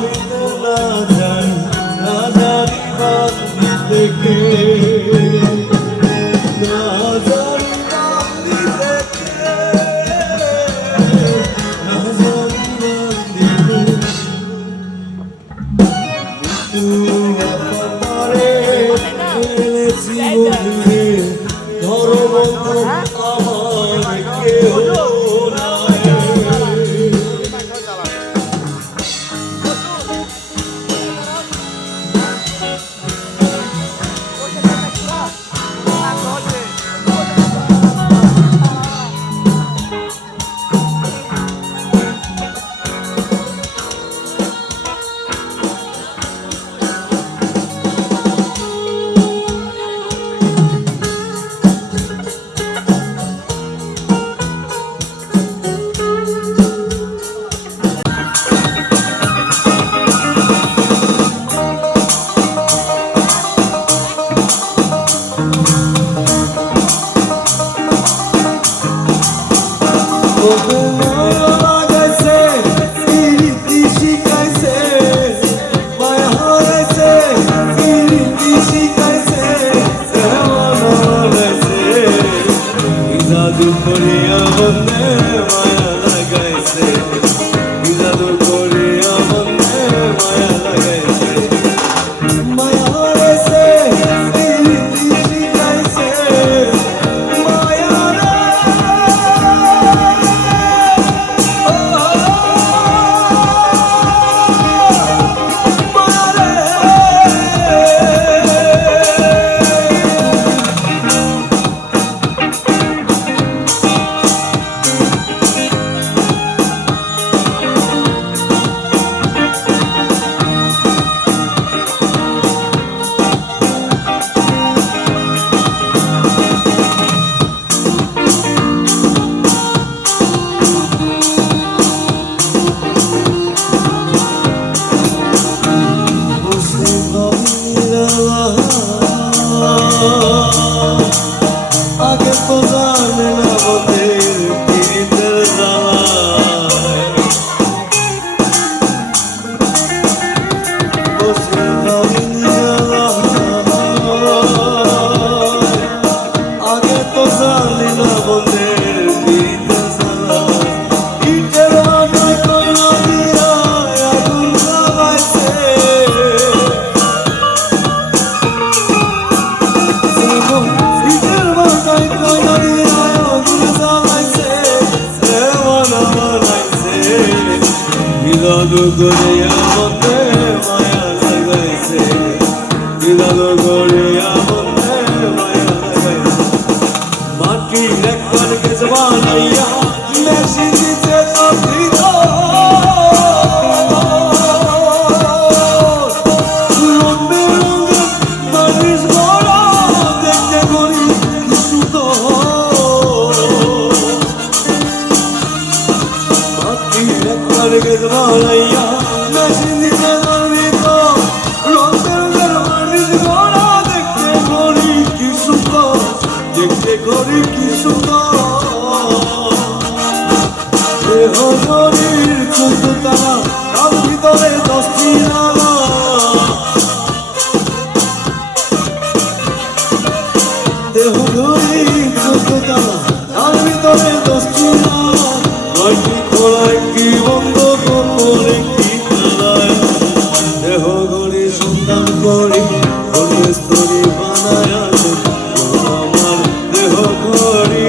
করিতে না জানি না জানি বান্দি থেকে না জানি বান্দি থেকে না জানি বান্দি আমারে ফেলেছি বন্ধুরে ধরো বন্ধু আমার কেউ নাই আগে তো জানে না বন্ধের পিরিতের জ্বালায় বসে নবীন আগে তো জানি না বন্ধের পিরিতের জ্বালায় ইটের আনায় কইনা দিয়া আগুন জ্বালাইছে গড়িয়া মনে মায়া লাগাইছে বিড়ালো গড়িয়া মনে মায়া লাগাইছে মাটি একবার গেছে বানাইয়া মেশিন দিতে তো ঠিক রঙে রঙে মানুষ বড় দেখতে করি মাটি একবার গেছে বানাইয়া মেশিন দিতে ধরবি তো রঙে রঙের মানুষ বড় দেখতে করি কি সুন্দর দেখতে করি কি সুন্দর দেহ শরীর 14 তারা তার ভিতরে 10টি আলা দেহ শরীর 14 তারা তার ভিতরে 10টি আলা নয়টি খোলা একটি বন্ধ করে একটি তালায় দেহ গড়ি সন্ধান করি কোনো স্তরী বানায় আমার দেহ গড়ি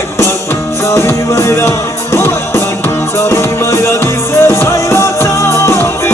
একখান চাবি মাইরা দিছে সাইরা চাবি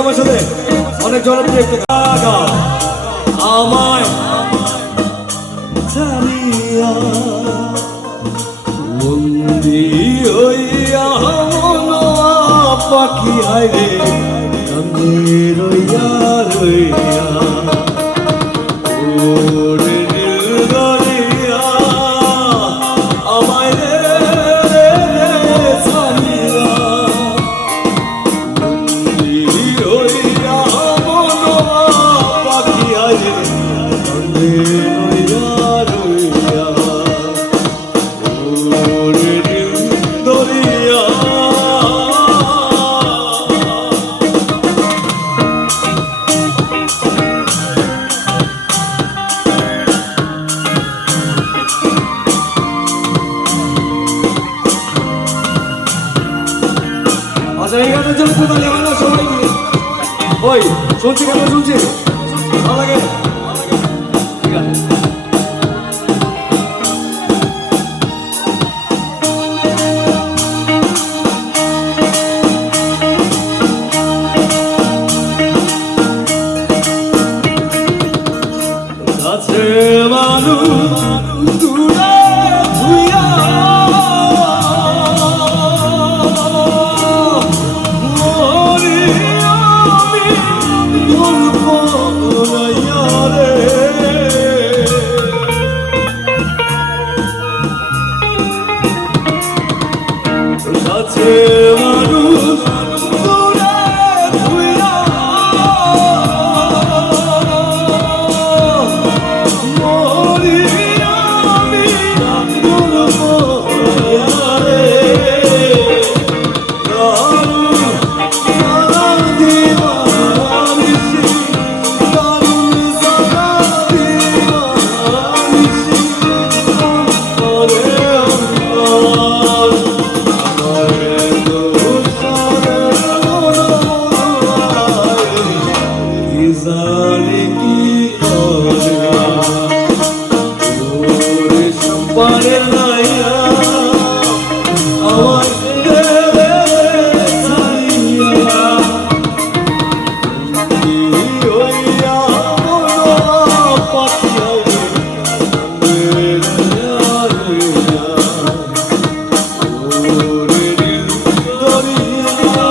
আমার সাথে অনেক জনপ্রিয় একটা গান আমায় ছাড়িয়া বন্দি হইয়া মনা পাখি হাইরে কান্দে রইয়া রইয়া ওরে নীল দরিয়া আমায় রে ছাড়িয়া বন্দি হইয়া মনা পাখি হাইরে কান্দে রইয়া রইয়া ওরে নীল দরিয়া আচ্ছা এই গানের জন্য কোথায় যাবে না সবাই মিলে ওই শুনছি কেন শুনছি ভালো লাগে ঠিক আছে কাছে মানুষ দূরে ধুইয়া মরি আমি গল্প লইয়া রে কাছে মানুষ দূরে ধুইয়া মরি আমি গল্প লইয়া রে দারুণ দিবানিসি দারুণ সারা দিবানিসি অন্তরে অন্তর আমারে দোষারে মনায় কি জানি কি করে ওরে সম্পারে লাইয়া আমার রে ছাইয়া হইয়া মনা পাখি হাইরে কান্দে রইয়া ওরে নীল দরিয়া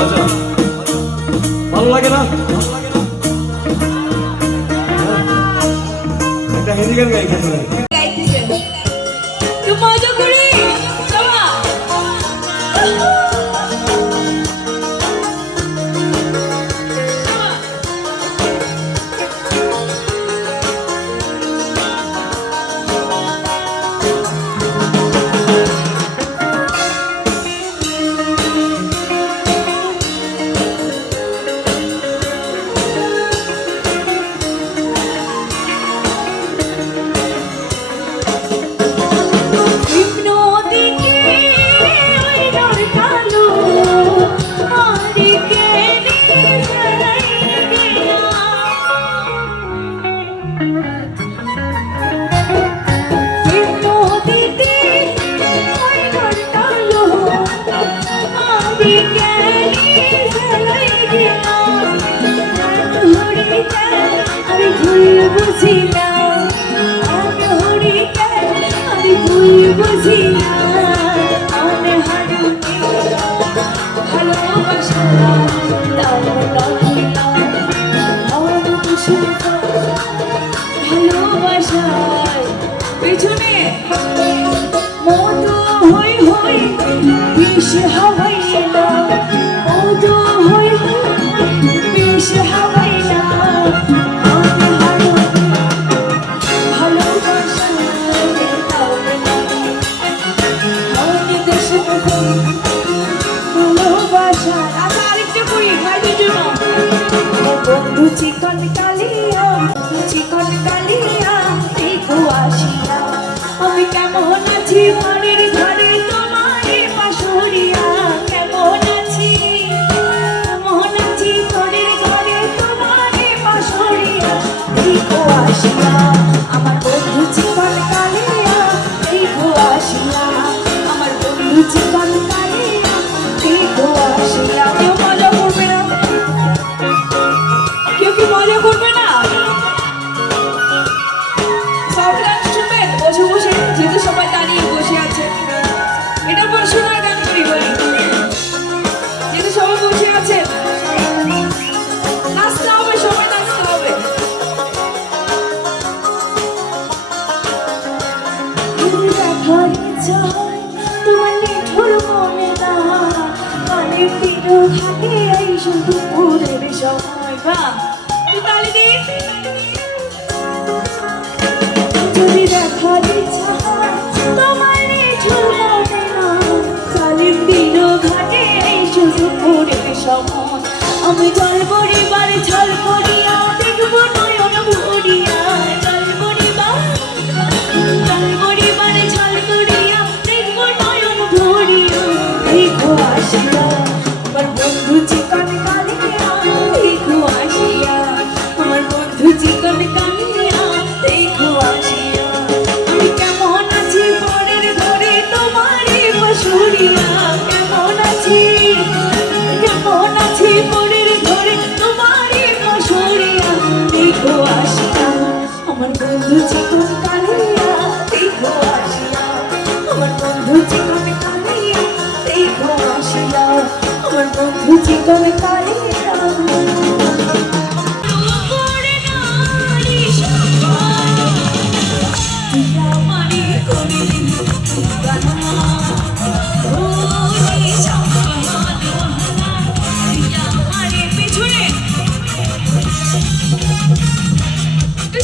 আচ্ছা ভালো লাগে না একটা হিন্দি গান গাই খেতে গাইতেছে তো মজা করি চলা ভালোবাসায় পেছনে মতো হই হই বিষ হাওয়াইলা মতো হই বিষ হাওয়াইলা চিকন কালিয়া দেখো আসিয়া আমি কেমন আছি মনের ঘরে তোমার পাশরিয়া কেমন আছি মনের ঘরে তোমার পাশরিয়া দেখো আসিয়া আমার বন্ধু চিকন কালিয়া দেখো আসিয়া আমার বন্ধু চিকন কালিয়া দেখো দেখার ইচ্ছা হয় তোমার নিঠুর মনে না কানে পিঠো ঘাটে এই শুধু ভোরের সময় বা তালি দি যদি দেখার ইচ্ছা হয় তোমার নিঠুর মনে না কানে পিঠো ঘাটে এই শুধু ভোরের সময় আমি জল পরিবার ছল করিয়া দেখব নয়ন ভরিয়া জল পরিবার ছল করিয়া দেখব নয়ন ভরিয়া দেখো আসিয়া আমার বন্ধু চিকন কালিয়া দেখো আসিয়া আমার বন্ধু চিকন কালিয়া দেখো আসিয়া আমি কেমন আছি পরের ধরে তোমারই বসুরিয়া কেমন আছি পরের ধরে তোমারই বসুরিয়া দেখো আসিয়া আমার বন্ধু চিকন কালিয়া দেখো আসিয়া আমার বন্ধু চিকন কালিয়া দেখো আসিয়া আমার বন্ধু চিকন কালিয়া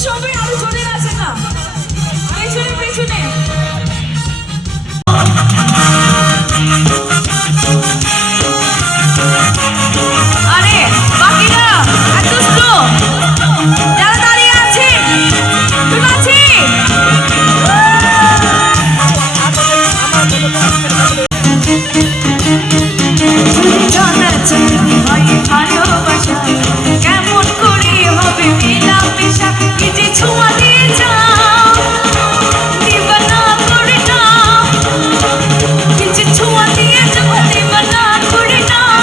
সবাই আরো জোরে আছে না পেছনে পেছনে আরে বাকিরা এত স্লো যারা দাঁড়িয়ে আছেন একটু নাচি ভালোবাসা কেমন করে হবে মেলামেশা কি যে ছোঁয়া দিয়ে যাও দিবানা করে নাও কি যে ছোঁয়া দিয়ে যাও দিবানা করে নাও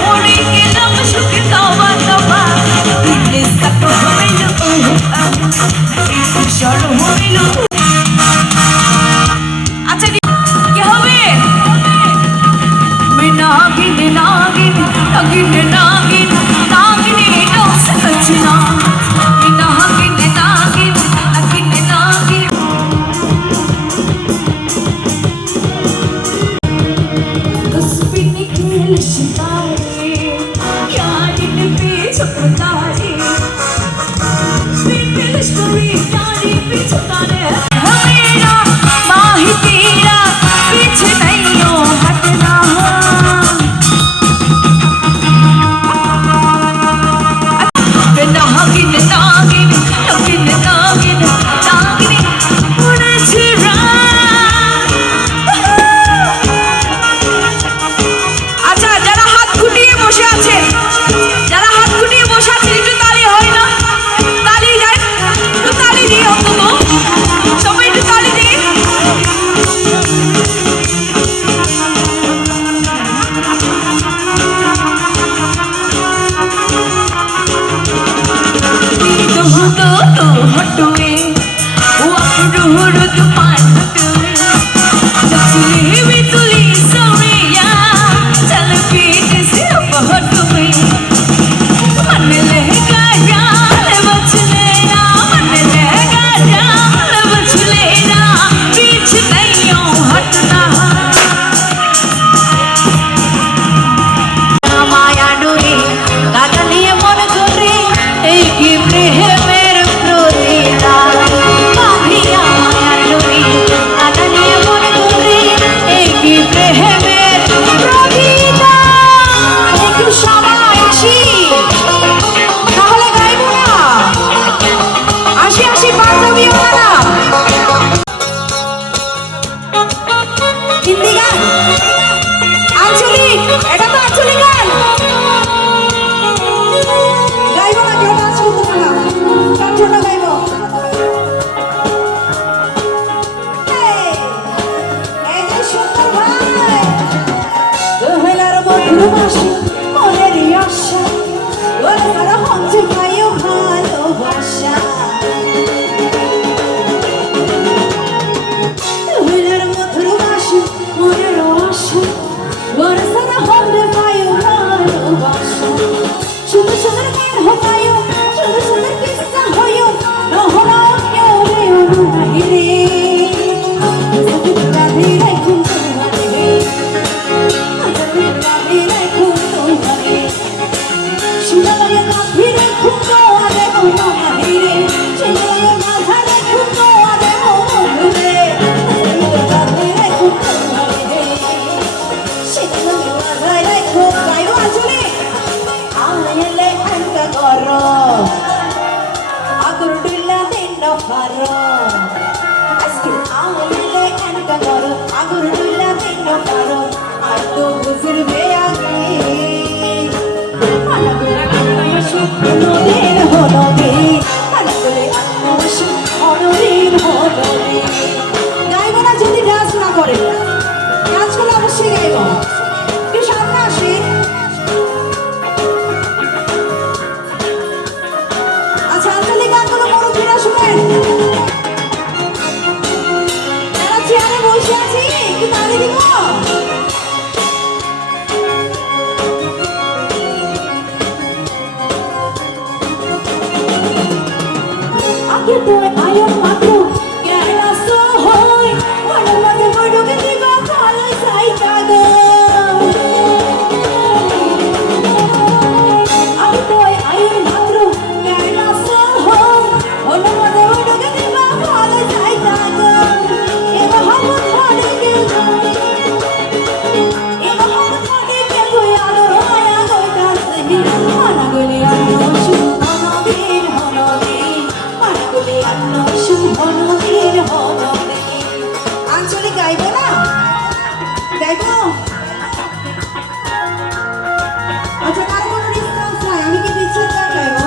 মরে গেলাম সুখে তবা তবা দিলে সাত হইল ঈশ্বর হইল আচ্ছা কি হবে নাগিন নাগিন নাগিন নাগিন নাগিনে ডান্স করছি না নাগিন নাগিন নাগিন নাগিন तस्वीर खेल सितारे यार इन पे झपकारे स्पिन स्टोरी यारी पे झपकारे मेरा माही तेरा पीछे नहीं हो हटना আগুন তুলা ভিন্ন কারণ আর তো বুঝবে আগে মানা করে সুখ নদীর হলদে মানা করে সুখ নদীর হলদে গাইব না যদি ডান্স না করে ডান্স করলে অবশ্যই গাইব একটু সামনে আসি আচ্ছা আঞ্চলিক গানগুলো মুরব্বীরা শুনেন এরা চেয়ারে বসে আছি একটু তালি দিব আগে তো আয়ন মাত্র গেলা সো হয় মনের মাঝে বড়কে দিবা ভালো সাইটা গো আগে তো আয়ন মাত্র গেলা সো হয় মনের মাঝে বড়কে দিবা ভালো সাইটা গো এ মোহাম্মদ খানে গেল এ মোহাম্মদ খানে গেল আদর মায়া গইতাছে মানা গলে আলো সুবহানাল্লাহ হনদে মানা গলে আলো সুবহানাল্লাহ হনদে আঞ্চলিক গাইব না গাইব আচ্ছা কার কোনো রেসপন্স নাই আমি কি পিছের গান গাইব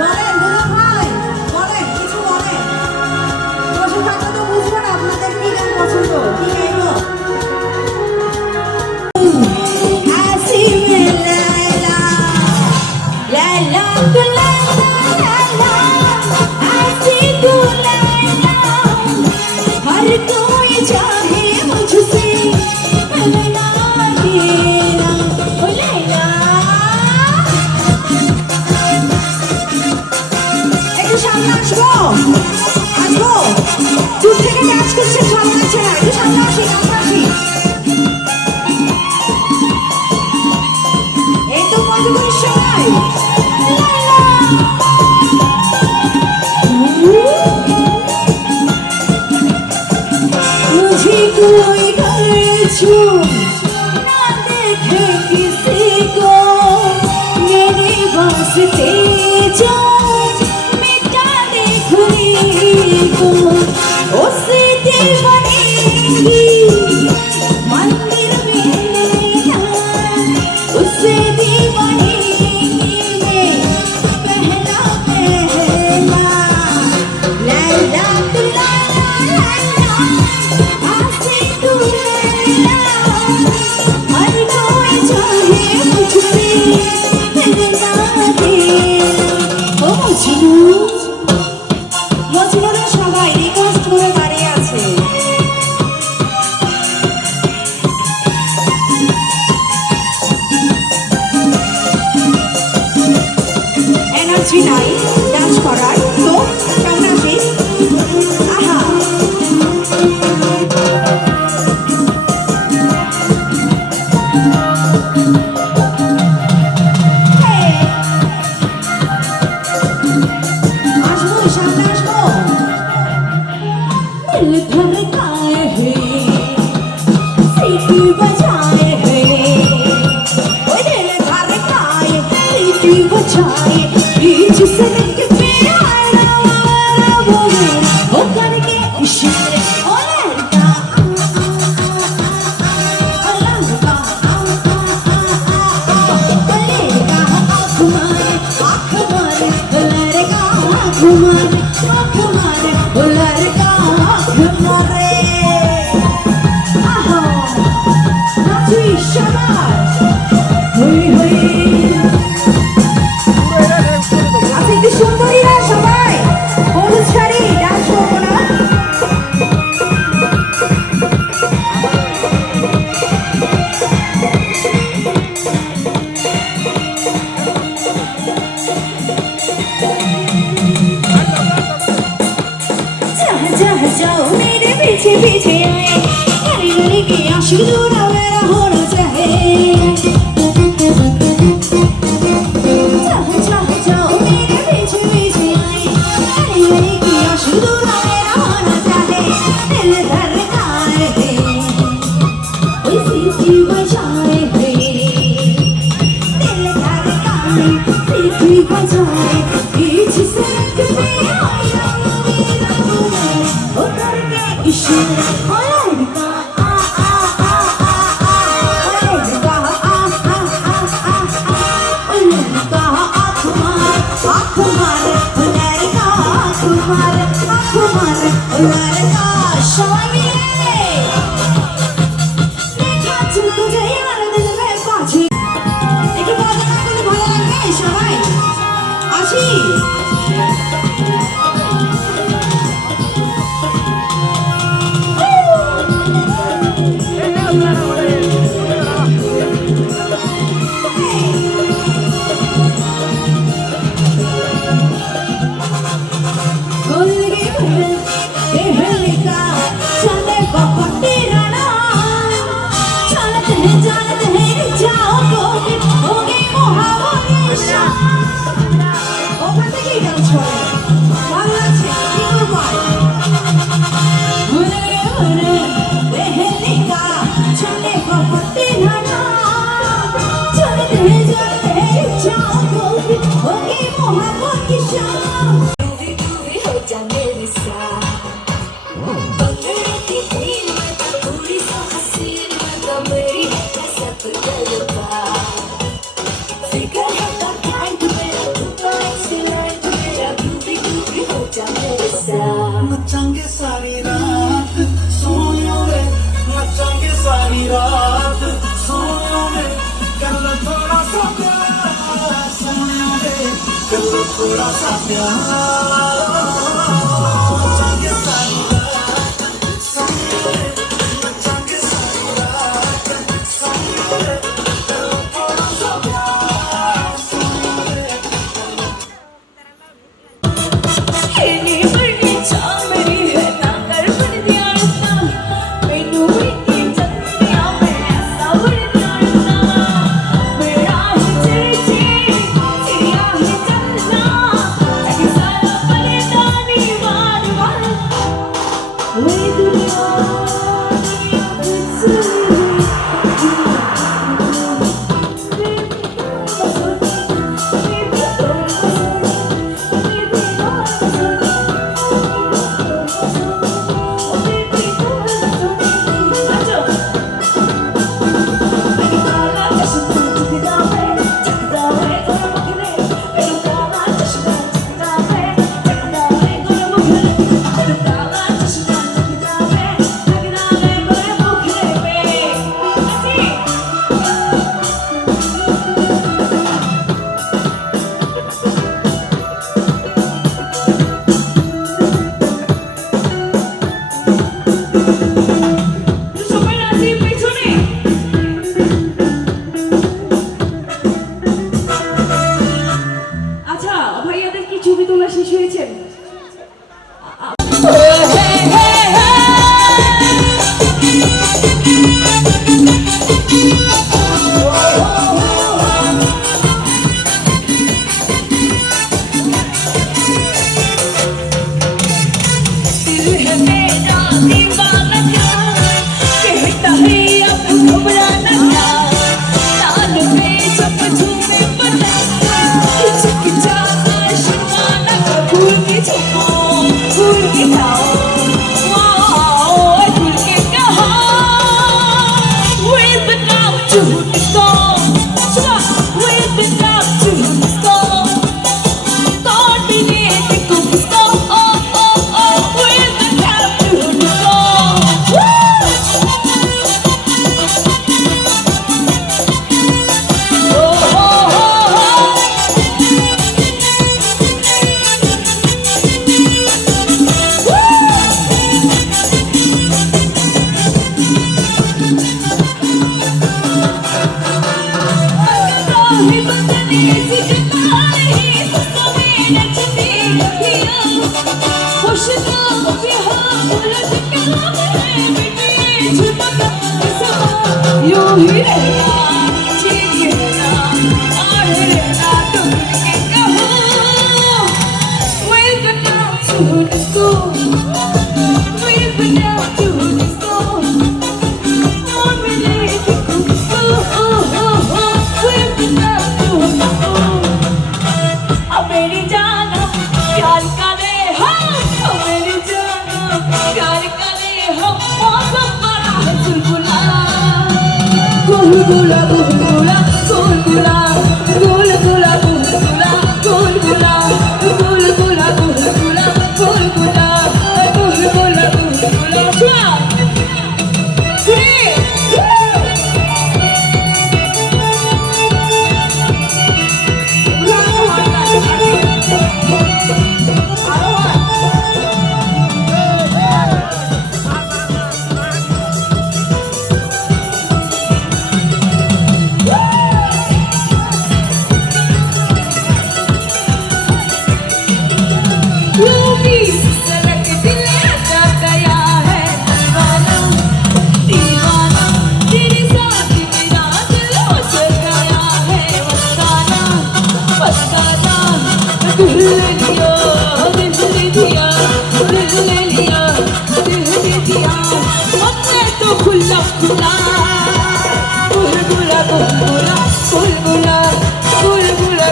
বলেন দুলা ভাই বলেন কিছু বলেন বসে থাকলে তো বুঝবো না আপনাদের কি গান পছন্দ কি গাইব আসি মে লাইলা লাইলা লাইলা आसी तू लैला हर कोई चाहे मुझसे मिलना तेरा ओ लैला একটু সামনে আসবো আসবো দূর থেকে ডান্স করছে ভালো লাগছে না একটু সামনে আসি কাছে আসি এই তো মজবুর সময় লাইলা मुझे कोई डर छू ना देखे किसी को मेरे वास्ते जो मिटा दे खुदी को उससे दिल बनेगी मंदिर में नैना उससे दिल बनेगी मैं पहला पहला लैला तू लैला लैला आसी तू लैला हर कोई चाहे मुझसे मिलना तेरा ओ मजनू মজনুরা সবাই রিকোয়েস্ট করে দাঁড়িয়ে আছে এনার্জি নাই ডান্স করার তো সামনে আসি আহা আসবো সামনে আসবো दिल धड़काए है सीटी बजाए है ओ दिल धड़काए सीटी बजाए बीच सड़क पे आया वो ओ करके इशारे ओ लड़का ओ लड़का लड़का आँख मारे लड़का आँख मारे ओ लड़का आँख मारे आहो नाचू शाबाश हुई हुई আচ্ছা একটু সুন্দরীরা সবাই হলুদ শাড়ি ডান্স করবো না जाओ मेरे पीछे पीछे आए गली गली की आशिक दूरा मेरा होना चाहे जाओ मेरे पीछे पीछे आए गली गली की आशिक दूरा मेरा होना चाहे दिल धड़काए है कोई सीटी बजाए है दिल धड़काए सीटी बजाए बीच सड़क पे आया मेरा इशारा ओ लड़का আমি রে লেখা ছোট যে আলো দেবে পাছি একটু মজা না করলে ভালো লাগবে সবাই আসি नचांगे सारी रात सोनियों रे नचांगे सारी रात सोनियों रे कर लो थोड़ा सा प्यार सोनियों रे कर लो थोड़ा सा प्यार नचांगे सारी रात सोनियों रे नचांगे सारी रात सोनियों रे कर लो थोड़ा सा प्यार सोनियों रे ਇਹਨੇ ਬੜੀ ਚਾਹ ਮੇਰੀ ਹੈ ਨਾ ਕਰ ਬਣ ਦਿਆਣਾ ਮੈਨੂੰ ਇੰਨੀ ਚੰਦਿਆ ਮੈਂ ਐਸਾ ਬਣ ਦਿਆਣਾ ਮੇਰਾ ਹੀ ਚਿੜਚਿੜੀਆ ਹੈ ਚੰਨਾ ਅਗੀ ਸਾਰਾ ਪਰਦਾ ਵੀ ਵਾਰ ਵਾਰ ਵੇ ਦੁਨੀਆ আচ্ছা ভাইয়াদের কি ছবি তোলা শেষ হয়েছে गुलगुला गुलगुला गुलगुला गुलगुला गुलगुला गुलगुला गुलगुला गुलगुला गुलगुला गुलगुला गुलगुला খুললা খুললা বুলবুলা বুলবুলা বুলবুলা বুলবুলা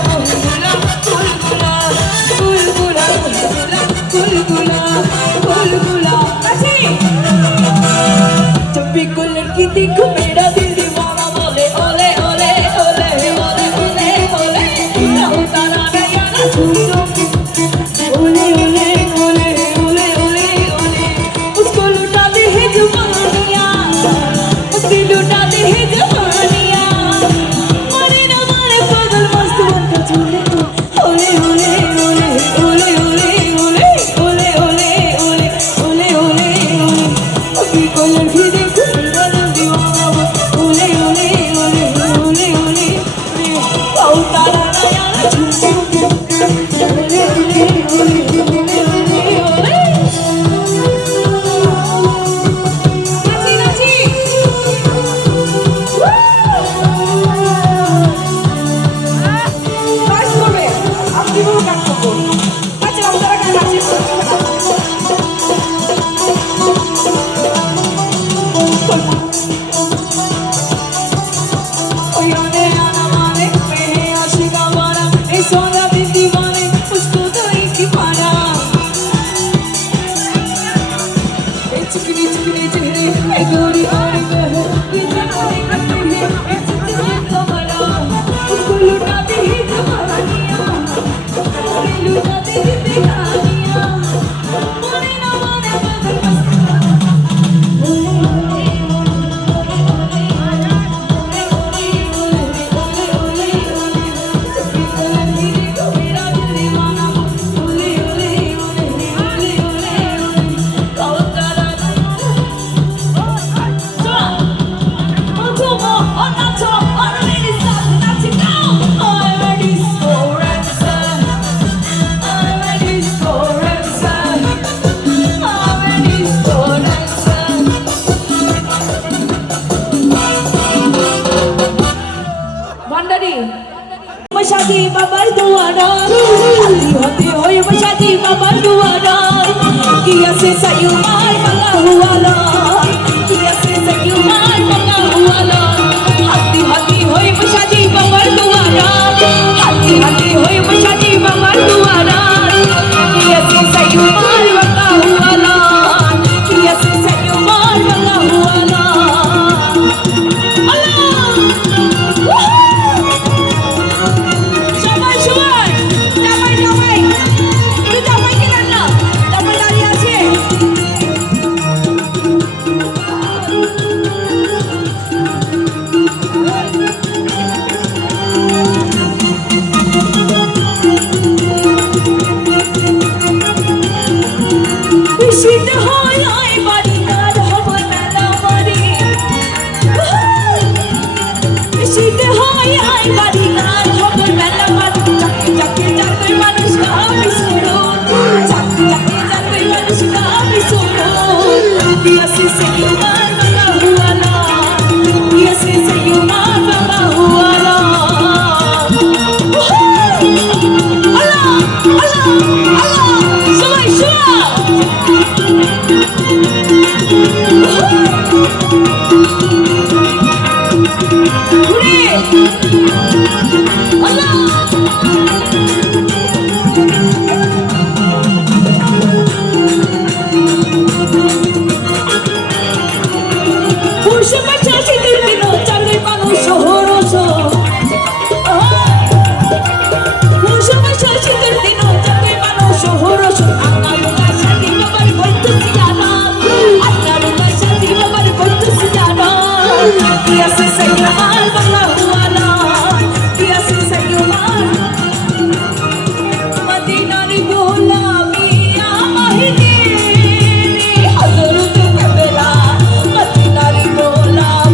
বুলবুলা বুলবুলা বুলবুলা বুলবুলা বুলবুলা কাছে जब भी कोई लड़की देखो मेरा दिल दीवाना बोले ओले ओले ओले ओले ओले ओले ताऊ तारा नया ना छूटो ओले ओले ओले ओले ओले ओले उसको लुटा दे है जवानिया उसकी लुटा दे है जवानिया मरे ना मारे पागल मस्त बनकर चले ओले ओले ओले ओले ओले ओले ओले ओले ओले ओले ओले ओले अभी कोई लड़की देखो मेरा दिल दीवाना ओले ओले ओले ओले ओले ताऊ तारा नया ना छूटो ओले ओले ओले ओले ओले ओले नाची नाची কাজ করবে আপনি বড় কাজ করবো আচ্ছা আপনারা কাজ আছে ओए आने आना माने मैं आशिका वाला ए सोना भी दीवाने उसको तो एक ही पाना ए चिकनी चिकनी चेहरे ए गोरी गोरी बहू ये जवानी करते हैं ए चिकनी कमरा उसको लुटाते ही जवानियां लुटाते ही बेगानियां माने ना माने बदल शादी बाबर दुआरा हल्दी होती होए शादी बाबर दुआरा किया से सयुमार मंगा हुआ ला किया से सयुमार मंगा हुआ ला हल्दी हल्दी होए शादी बाबर दुआरा हल्दी हल्दी होए शादी बाबर दुआरा किया से सयुमार मंगा हुआ ला किया से सयुमार मंगा हुआ ला Bola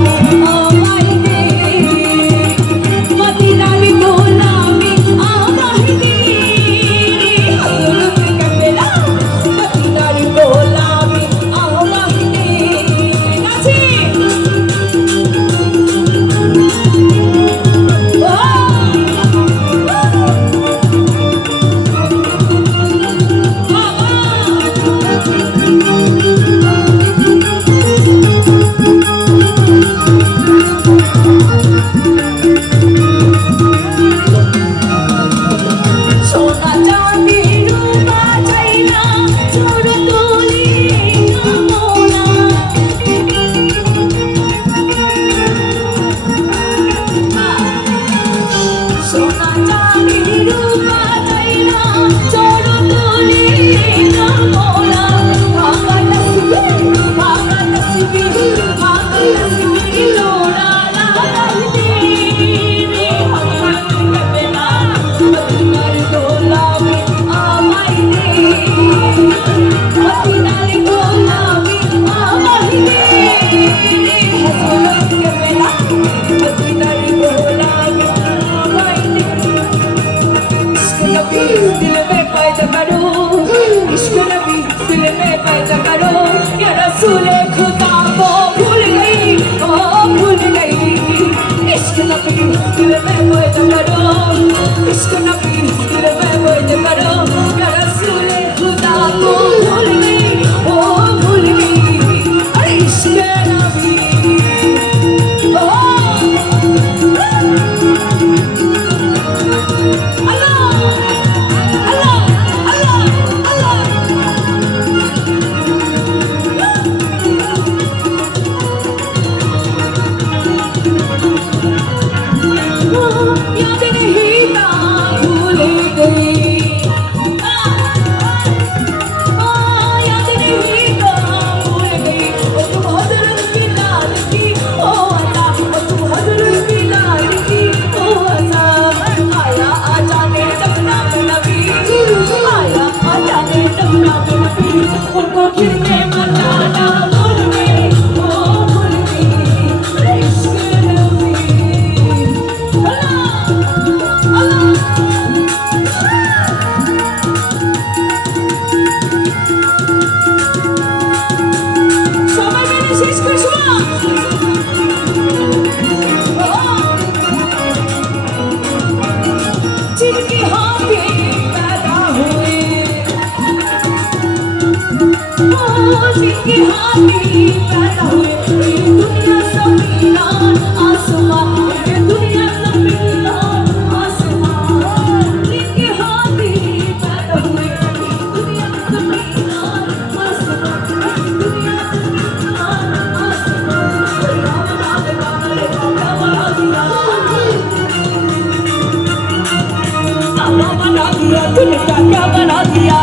क्या क्या बना दिया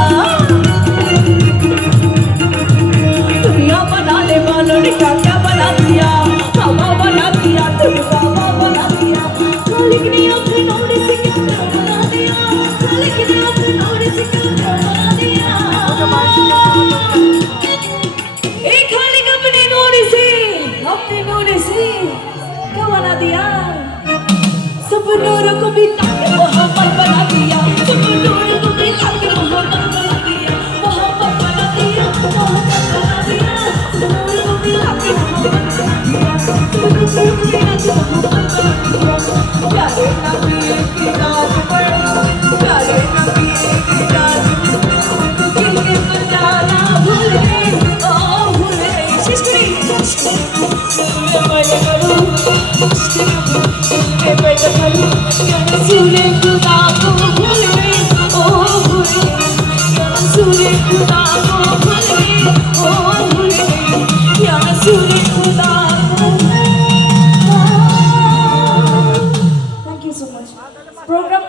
दुनिया बनाने वालों ने क्या क्या बना दिया बाबा बना दिया तुम बाबा बना दिया खालिक ने अपने नोरे से क्या क्या बना दिया खालिक ने अपने नोरे से क्या क्या बना दिया एक खालिक अपने नोरे से क्या बना दिया सब नूरों को भी ताकि मोहब्बत बना दिया सब नूरों को भी ताकि मोहब्बत बना दिया मोहब्बत बना दिया मोहब्बत बना दिया सब नूरों को भी ताकि मोहब्बत बना दिया सब नूरों को भी ताकि मोहब्बत बना दिया प्यारे नबी की रात पर प्यारे नबी की रात दिल के बजाना भूल गई ओ भूल गई शिशरी मैं करूं सूर्य खुदा को भूल गई ओ भूल गई सूर्य खुदा को भूल गई ओ भूल गई या सूर्य खुदा को thank you so much programme